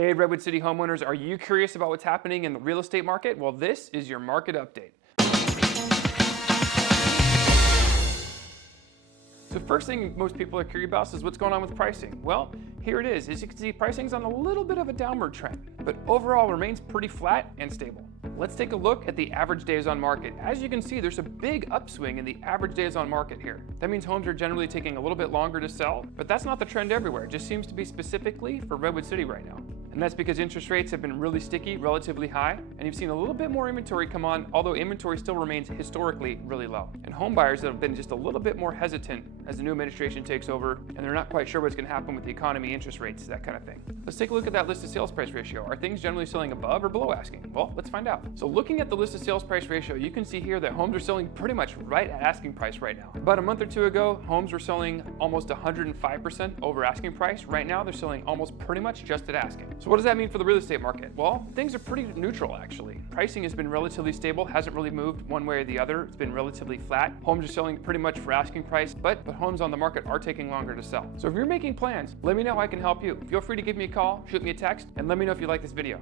Hey, Redwood City homeowners, are you curious about what's happening in the real estate market? Well, this is your market update. So first thing most people are curious about is what's going on with pricing. Well, here it is. As you can see, pricing's on a little bit of a downward trend, but overall remains pretty flat and stable. Let's take a look at the average days on market. As you can see, there's a big upswing in the average days on market here. That means homes are generally taking a little bit longer to sell, but that's not the trend everywhere. It just seems to be specifically for Redwood City right now. And that's because interest rates have been really sticky, relatively high, and you've seen a little bit more inventory come on, although inventory still remains historically really low. And home buyers have been just a little bit more hesitant as the new administration takes over, and they're not quite sure what's going to happen with the economy, interest rates, that kind of thing. Let's take a look at that listed sales price ratio. Are things generally selling above or below asking? Well, let's find out. So looking at the listed sales price ratio, you can see here that homes are selling pretty much right at asking price right now. About a month or two ago, homes were selling almost 105% over asking price. Right now, they're selling almost pretty much just at asking. So what does that mean for the real estate market? Well, things are pretty neutral actually. Pricing has been relatively stable, hasn't really moved one way or the other. It's been relatively flat. Homes are selling pretty much for asking price, but homes on the market are taking longer to sell. So if you're making plans, let me know how I can help you. Feel free to give me a call, shoot me a text, and let me know if you like this video.